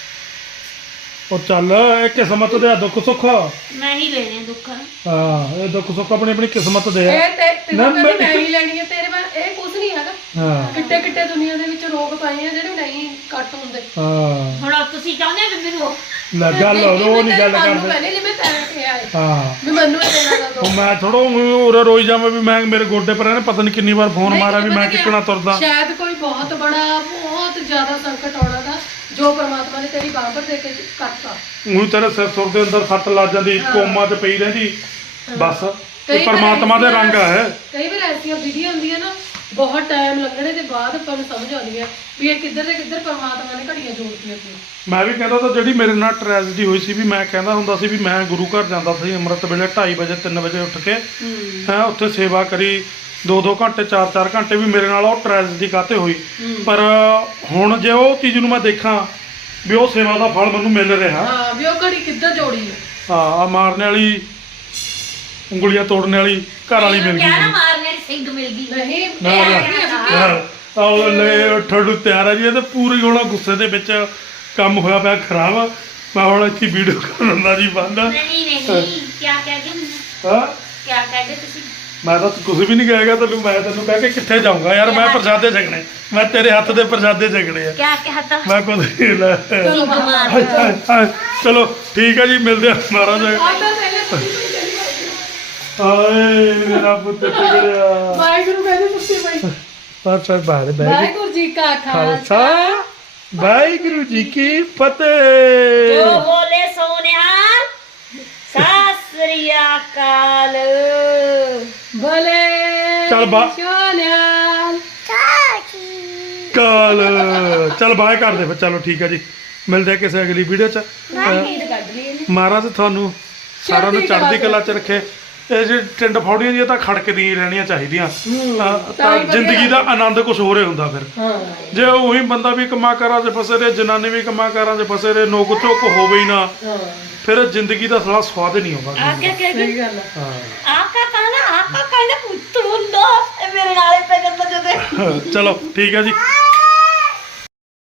Speaker 1: ਉਹ ਚੱਲ, ਇਹ ਕਿਸਮਤ ਦੇ ਆ, ਦੁੱਖ ਸੁੱਖ।
Speaker 3: ਮੈਂ ਹੀ ਲੈਣੇ ਦੁੱਖ।
Speaker 1: ਹਾਂ, ਇਹ ਦੁੱਖ ਸੁੱਖ ਆਪਣੀ ਆਪਣੀ ਕਿਸਮਤ ਦੇ ਆ।
Speaker 2: ਇਹ ਤੇ
Speaker 1: ਨਾ,
Speaker 2: ਤੈਨੂੰ ਕਹਿੰਦੀ
Speaker 1: ਮੈਂ-
Speaker 2: ਮੈਂ ਹੀ ਲੈਣੀ ਹੈ ਤੇਰੇ ਬਾਰੇ, ਇਹ ਕੁਝ ਨਹੀਂ ਹੈਗਾ।
Speaker 1: ਹਾਂ,
Speaker 2: ਕਿੱਡੇ ਕਿੱਡੇ ਇਹ ਦੁਨੀਆ ਦੇ ਵਿੱਚ ਰੋਗ ਪਏ ਆ ਜਿਹੜੇ ਨਹੀਂ ਕੱਟ ਹੁੰਦੇ।
Speaker 1: ਹਾਂ
Speaker 3: ਹੁਣ ਤੁਸੀਂ ਚਾਹੁੰਦੇ ਹੋ ਵੀ ਮੈਨੂੰ
Speaker 1: ਲੈ ਗੱਲ ਉਹ ਨਹੀਂ ਗੱਲ ਕਰਦੇ
Speaker 2: ਪਹਿਲੇ ਜਿਵੇਂ ਤੈਨੂੰ ਕਿਹਾ ਹੈ
Speaker 1: ਹਾਂ
Speaker 2: ਵੀ ਮੈਨੂੰ ਇਹ ਦੇਣਾ ਦਾ
Speaker 1: ਉਹ
Speaker 2: ਦੋ।
Speaker 1: ਮੈਂ ਥੋੜਾ ਉਰੇ ਰੋਈ ਜਾਵਾਂ ਵੀ ਮੈਂ ਮੇਰੇ ਗੋਡੇ ਪਰ ਇਹਨੇ ਪਤਾ ਨਹੀਂ ਕਿੰਨੀ ਵਾਰ ਫੋਨ ਮਾਰਿਆ ਵੀ ਮੈਂ ਕਿੱਕਣਾ ਤੁਰਦਾ।
Speaker 2: ਸ਼ਾਇਦ ਕੋਈ ਬਹੁਤ ਬੜਾ ਬਹੁਤ ਜ਼ਿਆਦਾ ਸੰਕਟ ਆਉਣਾ ਦਾ ਜੋ ਪਰਮਾਤਮਾ ਨੇ ਤੇਰੀ ਬਾਂਹ ਪਰ ਦੇ ਕੇ ਕਰਤਾ।
Speaker 1: ਉਹੀ ਤੇਰੇ ਸਿਰ ਸੁਰ ਦੇ ਅੰਦਰ ਸੱਟ ਲੱਗ ਜਾਂਦੀ, ਕੋਮਾ 'ਚ ਪਈ ਰਹਿੰਦੀ, ਬਸ
Speaker 2: ਕਈ
Speaker 1: ਇਹ
Speaker 2: ਵਾਰ
Speaker 1: ਪਰਮਾਤਮਾ ਦੇ
Speaker 2: ਐਸੀਆਂ-
Speaker 1: ਰੰਗ ਆ ਇਹ।
Speaker 2: ਕਈ ਵਾਰ ਐਸੀਆਂ ਵਿਧੀਆਂ ਹੁੰਦੀਆਂ ਨਾ ਬਹੁਤ ਟਾਈਮ ਲੰਘਣੇ ਦੇ ਬਾਅਦ ਆਪਾਂ ਨੂੰ ਸਮਝ ਆਉਂਦੀ ਹੈ ਵੀ ਇਹ ਕਿੱਧਰ ਤੇ ਕਿੱਧਰ ਪਰਮਾਤਮਾ ਨੇ ਘੜੀਆਂ ਜੋੜਤੀਆਂ ਸੀ।
Speaker 1: ਮੈਂ ਵੀ ਕਹਿੰਦਾ ਤਾਂ ਜਿਹੜੀ ਮੇਰੇ ਨਾਲ ਟ੍ਰੈਜਡੀ ਹੋਈ ਸੀ ਵੀ ਮੈਂ ਕਹਿੰਦਾ ਹੁੰਦਾ ਸੀ ਵੀ ਮੈਂ ਗੁਰੂ ਘਰ ਜਾਂਦਾ ਸੀ ਅੰਮ੍ਰਿਤ ਵੇਲੇ ਢਾਈ ਵਜੇ ਤਿੰਨ ਵਜੇ ਉੱਠ ਕੇ ਹੈਂ ਉੱਥੇ ਸੇਵਾ ਕਰੀ ਦੋ ਦੋ ਘੰਟੇ ਚਾਰ ਚਾਰ ਘੰਟੇ ਵੀ ਮੇਰੇ ਨਾਲ ਉਹ ਟ੍ਰੈਜਡੀ ਕਾਤੇ ਹੋਈ। ਪਰ ਹੁਣ ਜੇ ਉਹ ਚੀਜ਼ ਨੂੰ ਮੈਂ ਦੇਖਾਂ ਵੀ ਉਹ ਸੇਵਾ ਦਾ ਫਲ ਮੈਨੂੰ ਮਿਲ ਰਿਹਾ।
Speaker 2: ਹਾਂ ਵੀ ਉਹ ਘੜੀ ਕਿੱਧਰ ਜੋੜੀ ਹੈ।
Speaker 1: ਹਾਂ ਆ ਮਾਰਨ ਵਾਲੀ ਉਂਗਲੀਆਂ ਤੋੜਨ ਵਾਲੀ ਘਰ ਵਾਲੀ ਮਿਲ
Speaker 3: ਕਿਆ ਨਾ
Speaker 1: ਗਈ।
Speaker 3: ਮਾਰਨੇ ਵਾਲੀ ਸਿੰਘ ਮਿਲ ਗਈ।
Speaker 2: ਨਹੀਂ
Speaker 1: ਨਾ
Speaker 2: ਇਹ
Speaker 1: ਨਾ
Speaker 2: ਹੈਗੀ ਆ ਵੀ
Speaker 1: ਆਹ ਲੈ ਠੜੂ ਤਿਆਰ ਆ ਜੀ ਇਹ ਤਾਂ ਪੂਰੀ ਹੋਣਾ ਗੁੱਸੇ ਦੇ ਵਿੱਚ ਕੰਮ ਹੋਇਆ ਪਿਆ ਖਰਾਬ। ਮੈਂ ਹੁਣ ਇੱਥੇ ਵੀਡੀਓ ਕਰਨ ਦਾ ਜੀ ਬੰਦ।
Speaker 3: ਨਹੀਂ ਨਹੀਂ ਕਿਆ ਕਹਿ ਗਏ ਮੈਨੂੰ?
Speaker 1: ਹਾਂ
Speaker 3: ਕਿਆ ਕਹਿ ਗਏ ਤੁਸੀਂ?
Speaker 1: ਮੈਂ ਤਾਂ ਕੁਝ ਵੀ ਨਹੀਂ ਕਹੇਗਾ ਤੈਨੂੰ। ਮੈਂ ਤੈਨੂੰ ਕਹਿ ਕੇ ਕਿੱਥੇ ਜਾਊਂਗਾ ਯਾਰ, ਮੈਂ ਪ੍ਰਸ਼ਾਦੇ ਛਕਣੇ, ਮੈਂ ਤੇਰੇ ਹੱਥ ਦੇ ਪ੍ਰਸ਼ਾਦੇ ਛਕਣੇ ਆ।
Speaker 3: ਕਿਆ ਕਿਹਾ ਤਾ?
Speaker 1: ਮੈਂ ਕੁਝ ਨਹੀਂ ਲੈ
Speaker 3: ਸਿੰਘ ਮਾਰ
Speaker 1: ਹਾਏ, ਹਾਏ, ਹਾਏ। ਚਲੋ ਠੀਕ ਹੈ ਜੀ, ਮਿਲਦੇ ਆ ਮਹਾਰਾਜ।
Speaker 2: ਆਦਰ ਪਹਿਲੇ ਤੁਸੀਂ ਕੋਈ ਚਲੀ ਜਾਂਦੀ।
Speaker 1: ਹਾਏ ਮੇਰਾ ਪੁੱਤ ਟਿਕੜਿਆ।
Speaker 2: ਵਾਹਿਗੁਰੂ ਕਹਿੰਦੇ ਤੁਸੀਂ ਬਈ
Speaker 1: ਅੱਛਾ ਬਾਹਰ ਬੈਠ
Speaker 2: ਵਾਹਿਗੁਰੂ ਜੀ ਕਾ ਖਾਲਸਾ
Speaker 1: ਖਾਲਸਾ ਵਾਹਿਗੁਰੂ ਜੀ ਕੀ ਫਤਿਹ।
Speaker 3: ਜੋ ਬੋਲੇ ਸੋਨਿਹਾਲ ਸਤਿ ਸ੍ਰੀ ਅਕਾਲ।
Speaker 2: ਭਲੇ
Speaker 1: ਚੱਲ ਬਾ-
Speaker 2: ਸੋਨਿਆਲ
Speaker 1: ਕਾਲ ਚੱਲ ਬਾਏ ਕਰ ਦੇ ਫਿਰ। ਚਲੋ ਠੀਕ ਹੈ ਜੀ, ਮਿਲਦੇ ਆ ਕਿਸੇ ਅਗਲੀ ਵੀਡੀਓ ਚ।
Speaker 3: ਨੀਂਦ ਕੱਢ ਲਈ ਇਹਨੇ।
Speaker 1: ਮਹਾਰਾਜ ਤੁਹਾਨੂੰ ਸਾਰਿਆਂ ਨੂੰ ਚੜ੍ਹਦੀ ਕਲਾ ਚ ਰੱਖੇ। ਇਹ ਜੇ ਟਿੰਡ ਫੌੜੀਆਂ ਜੀ ਤਾਂ ਖੜਕਦੀਆਂ ਹੀ ਰਹਿਣੀਆਂ ਚਾਹੀਦੀਆਂ। ਤਾਂ- ਤਾਂ
Speaker 2: ਤਾਂ ਹੀ ਵਧੀਆ
Speaker 1: ਜ਼ਿੰਦਗੀ ਦਾ ਆਨੰਦ ਕੁਝ ਹੋਰ ਹੀ ਹੁੰਦਾ ਫਿਰ।
Speaker 2: ਹਾਂ
Speaker 1: ਜੇ ਉਹੀ ਬੰਦਾ ਵੀ ਕੰਮਾਂ ਕਾਰਾਂ 'ਚ ਫਸੇ ਰਹੇ, ਜਨਾਨੀ ਵੀ ਕੰਮਾਂ ਕਾਰਾਂ 'ਚ ਫਸੇ ਰਹੇ, ਨੋਕ ਝੋਕ ਹੋਵੇ ਹੀ ਨਾ,
Speaker 2: ਹਾਂ
Speaker 1: ਫਿਰ ਜ਼ਿੰਦਗੀ ਦਾ ਸਾਲਾ ਸਵਾਦ ਹੀ ਨਹੀਂ ਆਉਂਦਾ।
Speaker 3: ਆ ਕਿਆ ਕਹਿ ਗਈ?
Speaker 2: ਸਹੀ ਗੱਲ ਆ।
Speaker 1: ਹਾਂ
Speaker 3: ਆਕਾ ਕਹਿੰਦਾ ਆਕਾ ਕਹਿੰਦਾ ਪੁੱਤਰ ਹੁੰਦਾ ਇਹ ਮੇਰੇ ਨਾਲੇ ਪੈ ਜਾਂਦਾ ਜਦੋਂ
Speaker 1: ਚਲੋ ਠੀਕ ਹੈ ਜੀ।